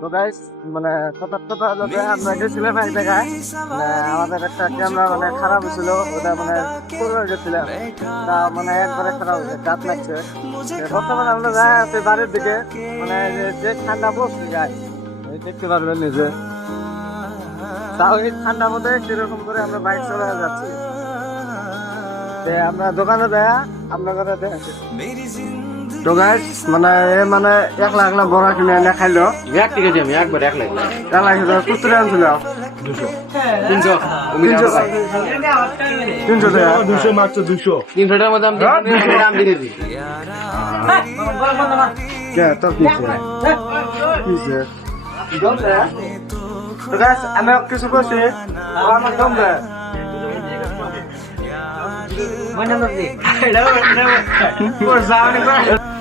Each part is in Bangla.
তো গাইস মানে কথা হলো যে আমরা গেছিলাম এক জায়গায়, আমাদের একটা ক্যামেরা মানে খারাপ হয়েছিল, ওটা মানে পুরো গেছিলাম, তা মানে একবারে খারাপ হয়েছে, কাজ লাগছে। বর্তমানে আমরা যাই আছি বাড়ির দিকে, মানে যে ঠান্ডা পড়ছে যায় দেখতে পারবেন নিজে, তাও এই ঠান্ডার মধ্যে কিরকম করে আমরা বাইক চালা যাচ্ছি। আমরা দোকানে দেয়া আপনাদের তো গাইস মানে মানে 1 লাখ বড়া কিনে এনে খাইলো। এক ঠিক আছে, আমি একবার 1 লাখ কুস্তুরে আনছিল 300 200 মাত্র 200 300টার মধ্যে আমি দাম দিয়ে দিই। তো গাইস আমি কিছু করছি, আমার দম দেয়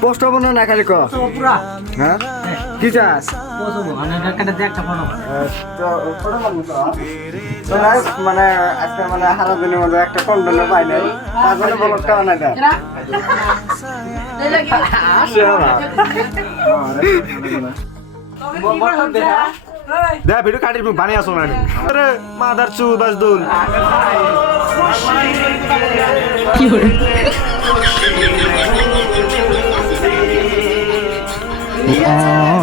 পোস্ট হবো না খালি ক হ্যাঁ কি চাস মানে একটা মানে হারা দিনের মধ্যে একটা কন্টেন্ট পাই নাই, তার জন্য বলো কেমন এটা দেখ ভিডিও কাটি বানিয়ে আসো না আরে মাদার চু বাজদুল Oh